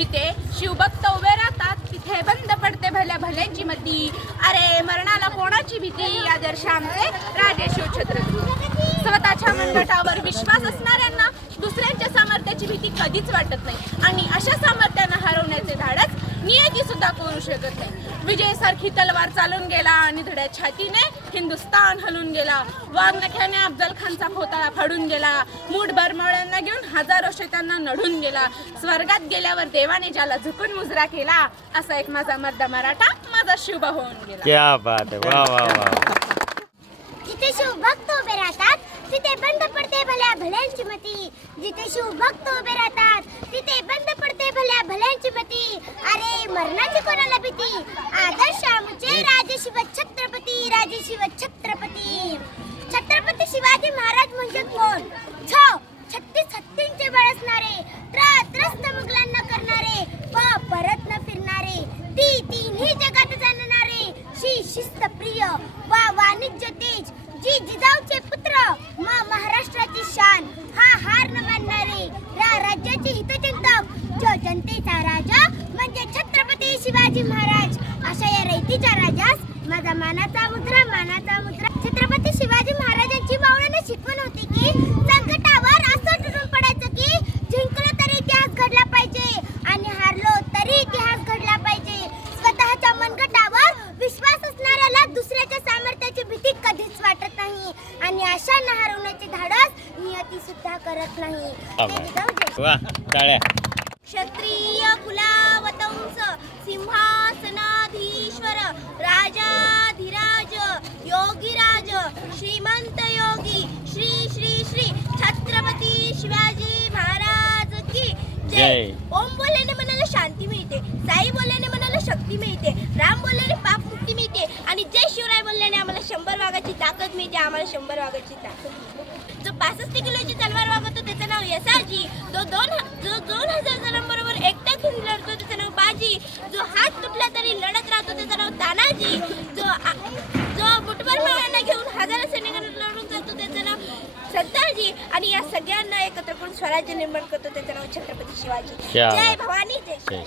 जिथे शिवभक्त उभे राहतात तिथे बंद पडते भल्या भल्यांची मती. अरे मरणाला कोणाची भीती, आदर्श आमचे राजे शिवछत्रपती. स्वतःच्या मनगटावर विश्वास असणाऱ्यांना दुसऱ्यांच्या सामर्थ्याची भीती कधीच वाटत नाही आणि अशा सामर्थ्यांना हरवण्याचे धाडस नियती सुद्धा करू शकत नाही. विजयासारखी तलवार चालून गेला आणि धड्या छातीने हिंदुस्तान हलून गेला. वाघनख्याने अफजल खानचा खोताळा फाडून गेला. मूठभर मळ्यांना घेऊन हजारो शेतांना नढून गेला. स्वर्गात गेल्यावर देवाने ज्याला झुकून मुजरा केला, असा एक माझा मर्द मराठा माझा शिवबा होऊन गेला. क्या बात है, वाह वाह वाह. जिथे शिवभक्त उभे राहतात तिथे बंद पडते भल्या भल्यांची मती. जिथे शिवभक्त उभे राहतात तिथे बंद पडते भल्या भल्यांची मती. अरे मरणाची कोणाला भीती, आदर्श आमचे राजे शिव छत्रपती, राजे शिव छत्रपती. छत्रपती शिवाजी महाराज म्हणजे कोण? 36 हत्तींचे बळ असणारे, त्रस्त मुघलांना करणारे, परत न फिरणारे, तिन्ही जगात जाणणारे, शिस्त प्रिय वाणिज्य तेज, जिजाऊचे पुत्र, महाराष्ट्राची शान, हार न मानणारे, राज्याचे हितचिंतक, जो जनतेचा राजा म्हणजे छत्रपती शिवाजी महाराज. अशा या रयतीच्या राजास माझा मानाचा मुद्रा, मानाचा मुद्रा. छत्रपती शिवाजी महाराजांची मावळ्याने शिकवण होती की संकटावर असं तुटून पडायचं की जिंकलो तरी इतिहास घडला पाहिजे आणि हारलो तरी इतिहास घडला पाहिजे. स्वतःच्या मनगटावर विश्वास असणाऱ्याला दुसऱ्याच्या सामर्थ्याची भीती कधीच वाटत नाही आणि अशा हरवण्याचे धाडस नियती सुद्धा करत नाही. वाह, टाळ्या. क्षत्रिय कुलावतंस सिंहासनाधीश्वर राजाधिराज योगीराज श्रीमंत योगी श्री श्री श्री छत्रपती शिवाजी महाराज की जय. ओम बोलल्याने मनाला शांती मिळते, साई बोलल्याने मनाला शक्ती मिळते, राम बोलल्याने पाप मुक्ती मिळते आणि जय शिवराय बोलल्याने आम्हाला 100 वाघाची ताकद मिळते. आम्हाला 100 वाघाची ताकद मिळते. जो 65 किलोची तलवार वागवतो त्याचं नाव यसाजी, जो 2000 जणांबरोबर एकटा खिंडी लढतो त्याचं नाव बाजी, जो हात तुटला तरी लढत राहतो त्याचं नाव तानाजी, जो मुठभर मावळ्यांना घेऊन हजारो सैनिकांना लढून जातो त्याचं नाव सरदारजी आणि या सगळ्यांना एकत्र करून स्वराज्य निर्माण करतो त्याचं नाव छत्रपती शिवाजी. जय भवानी जय.